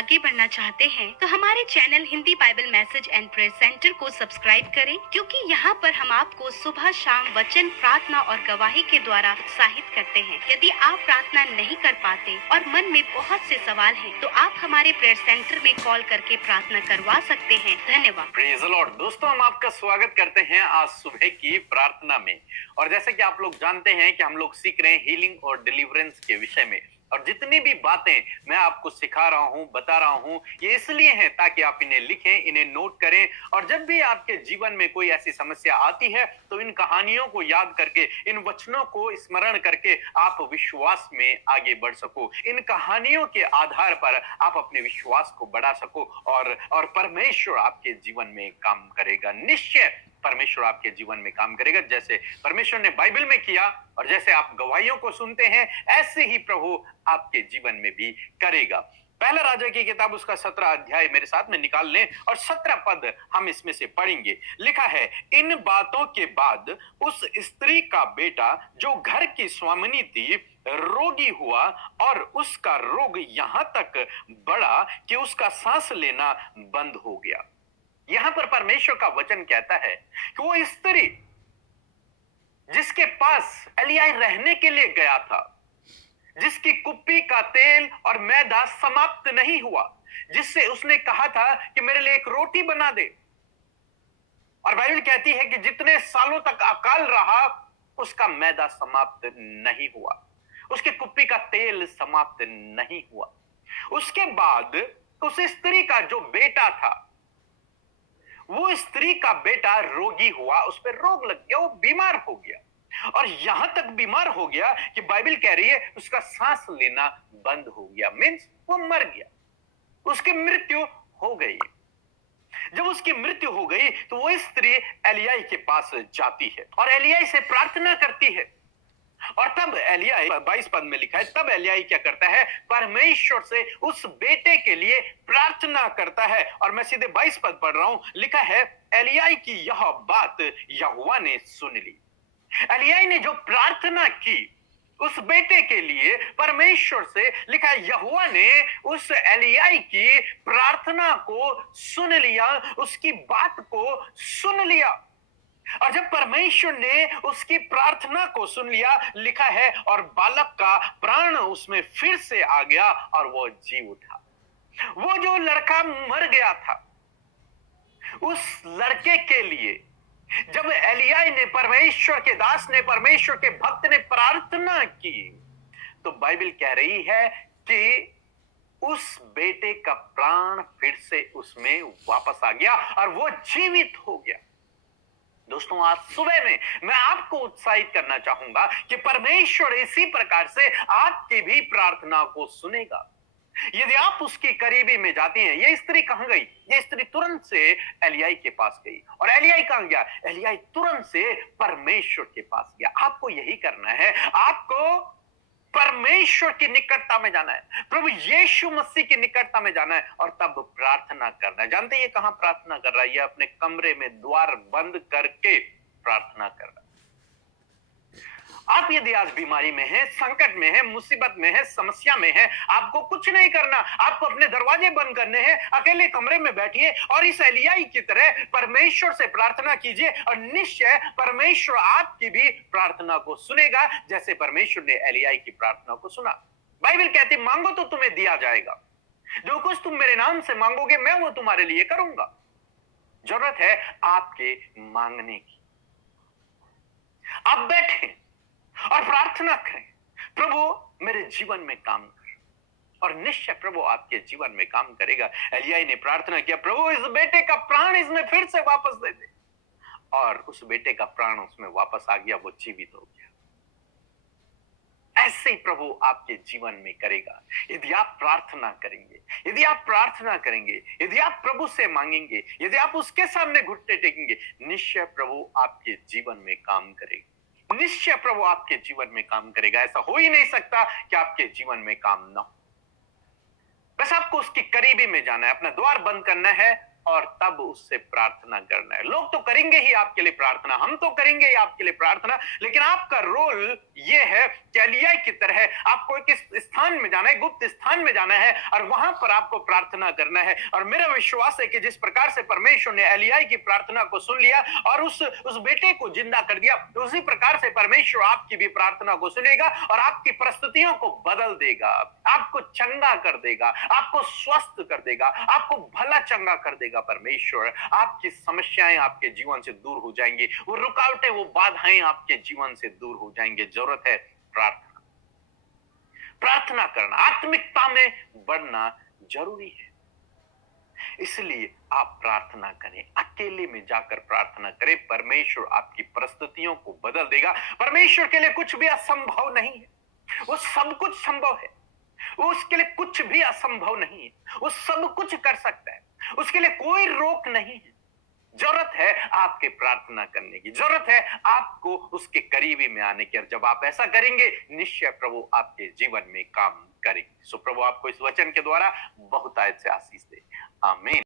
आगे बढ़ना चाहते हैं तो हमारे channel Hindi Bible message and prayer centre को सब्सक्राइब करें, क्योंकि यहाँ पर हम आपको सुबह शाम वचन, प्रार्थना और गवाही के द्वारा उत्साहित करते हैं। यदि आप प्रार्थना नहीं कर पाते और मन में बहुत से सवाल हैं, तो आप हमारे प्रेयर सेंटर में कॉल करके प्रार्थना करवा सकते हैं। धन्यवाद। Praise the Lord. दोस्तों, हम आपका स्वागत करते हैं आज सुबह की प्रार्थना में। और जैसे कि आप लोग जानते हैं कि हम लोग सीख रहे हैं हीलिंग और डिलीवरेंस के विषय में, और जितनी भी बातें मैं आपको सिखा रहा हूं, बता रहा हूं, ये इसलिए है ताकि आप इन्हें लिखें, इन्हें नोट करें, और जब भी आपके जीवन में कोई ऐसी समस्या आती है तो इन कहानियों को याद करके, इन वचनों को स्मरण करके आप विश्वास में आगे बढ़ सको। इन कहानियों के आधार पर आप अपने विश्वास को बढ़ा सको और परमेश्वर आपके जीवन में काम करेगा। निश्चय परमेश्वर आपके जीवन में काम करेगा। जैसे परमेश्वर ने बाइबल में किया और जैसे आप गवाहियों को सुनते हैं, ऐसे ही प्रभु आपके जीवन में भी करेगा। पहला राजा की किताब उसका 17 अध्याय मेरे साथ में निकाल लें और 17 पद हम इसमें से पढ़ेंगे। लिखा है, इन बातों के बाद उस स्त्री का बेटा जो घर की स्वामिनी थी रोगी हुआ, और उसका रोग यहां तक बढ़ा कि उसका सांस लेना बंद हो गया। यहां पर परमेश्वर का वचन कहता है कि वो स्त्री जिसके पास एलिय्याह रहने के लिए गया था, जिसकी कुप्पी का तेल और मैदा समाप्त नहीं हुआ, जिससे उसने कहा था कि मेरे लिए एक रोटी बना दे, और बाइबल कहती है कि जितने सालों तक अकाल रहा उसका मैदा समाप्त नहीं हुआ, उसके कुप्पी का तेल समाप्त नहीं हुआ। उसके बाद उस स्त्री का जो बेटा था, वो स्त्री का बेटा रोगी हुआ, उस पर रोग लग गया, वो बीमार हो गया, और यहां तक बीमार हो गया कि बाइबल कह रही है उसका सांस लेना बंद हो गया। मीन्स वो मर गया, उसकी मृत्यु हो गई। जब उसकी मृत्यु हो गई तो वो स्त्री एलिय्याह के पास जाती है और एलिय्याह से प्रार्थना करती है। और तब एलिय्याह 22 पद में लिखा है, तब एलिय्याह क्या करता है, परमेश्वर से उस बेटे के लिए प्रार्थना करता है। और मैं सीधे 22 पद पढ़ रहा हूं। लिखा है, एलिय्याह की यह बात यहोवा ने सुन ली। एलिय्याह ने जो प्रार्थना की उस बेटे के लिए परमेश्वर से, लिखा है यहोवा ने उस एलिय्याह की प्रार्थना को सुन लिया, उसकी बात को सुन लिया। और जब परमेश्वर ने उसकी प्रार्थना को सुन लिया, लिखा है और बालक का प्राण उसमें फिर से आ गया और वो जी उठा। वो जो लड़का मर गया था, उस लड़के के लिए जब एलिय्याह ने, परमेश्वर के दास ने, परमेश्वर के भक्त ने प्रार्थना की, तो बाइबल कह रही है कि उस बेटे का प्राण फिर से उसमें वापस आ गया और वो जीवित हो गया। दोस्तों, आज सुबह में मैं आपको उत्साहित करना चाहूंगा कि परमेश्वर इसी प्रकार से आपकी भी प्रार्थना को सुनेगा यदि आप उसकी करीबी में जाती हैं। ये स्त्री कहां गई? ये स्त्री तुरंत से एलिय्याह के पास गई, और एलिय्याह कहां गया? एलिय्याह तुरंत से परमेश्वर के पास गया। आपको यही करना है, आपको परमेश्वर की निकटता में जाना है, प्रभु यीशु मसीह की निकटता में जाना है, और तब प्रार्थना करना है। जानते हैं ये कहां प्रार्थना कर रहा है? ये अपने कमरे में द्वार बंद करके प्रार्थना कर रहा है। आप यदि आज बीमारी में हैं, संकट में हैं, मुसीबत में हैं, समस्या में हैं, आपको कुछ नहीं करना, आपको अपने दरवाजे बंद करने हैं, अकेले कमरे में बैठिए और इस एलिय्याह की तरह परमेश्वर से प्रार्थना कीजिए, और निश्चय परमेश्वर आपकी भी प्रार्थना को सुनेगा, जैसे परमेश्वर ने एलिय्याह की प्रार्थना को सुना। बाइबल कहती, मांगो तो तुम्हें दिया जाएगा, जो कुछ तुम मेरे नाम से मांगोगे मैं वो तुम्हारे लिए करूंगा। जरूरत है आपके मांगने की। आप बैठे और प्रार्थना करें, प्रभु मेरे जीवन में काम कर, और निश्चय प्रभु आपके जीवन में काम करेगा। एलिय्याह ने प्रार्थना किया, प्रभु इस बेटे का प्राण इसमें फिर से वापस दे दे, और उस बेटे का प्राण उसमें वापस आ गया, वो जीवित हो गया। ऐसे ही प्रभु आपके जीवन में करेगा यदि आप प्रार्थना करेंगे, यदि आप प्रार्थना करेंगे, यदि आप प्रभु से मांगेंगे, यदि आप उसके सामने घुटने टेकेंगे, निश्चय प्रभु आपके जीवन में काम करेगा। निश्चय प्रभु आपके जीवन में काम करेगा। ऐसा हो ही नहीं सकता कि आपके जीवन में काम ना हो। बस आपको उसकी करीबी में जाना है, अपना द्वार बंद करना है और तब उससे प्रार्थना करना है। लोग तो करेंगे ही आपके लिए प्रार्थना, हम तो करेंगे ही आपके लिए प्रार्थना, लेकिन आपका रोल यह है कि एलिय्याह की तरह आपको एक स्थान में जाना है, गुप्त स्थान में जाना है और वहां पर आपको प्रार्थना करना है। और मेरा विश्वास है कि जिस प्रकार से परमेश्वर ने एलिय्याह की प्रार्थना को सुन लिया और उस बेटे को जिंदा कर दिया, उसी प्रकार से परमेश्वर आपकी भी प्रार्थना को सुनेगा और आपकी परिस्थितियों को बदल देगा, आपको चंगा कर देगा, आपको स्वस्थ कर देगा, आपको भला चंगा कर देगा। परमेश्वर आपकी समस्याएं आपके जीवन से दूर हो जाएंगी, वो रुकावटें, वो बाधाएं आपके जीवन से दूर हो जाएंगे। जरूरत है प्रार्थना, प्रार्थना करना, आत्मिकता में बढ़ना जरूरी है। इसलिए आप प्रार्थना करें, अकेले में जाकर प्रार्थना करें। परमेश्वर आपकी परिस्थितियों को बदल देगा। परमेश्वर के लिए कुछ भी असंभव नहीं है, वो सब कुछ संभव है। उसके लिए कुछ भी असंभव नहीं है, वो सब कुछ कर सकता है, उसके लिए कोई रोक नहीं है। जरूरत है आपके प्रार्थना करने की, जरूरत है आपको उसके करीबी में आने की। और जब आप ऐसा करेंगे, निश्चय प्रभु आपके जीवन में काम करेंगे। सो प्रभु आपको इस वचन के द्वारा बहुतायत से आशीष दे। आमीन।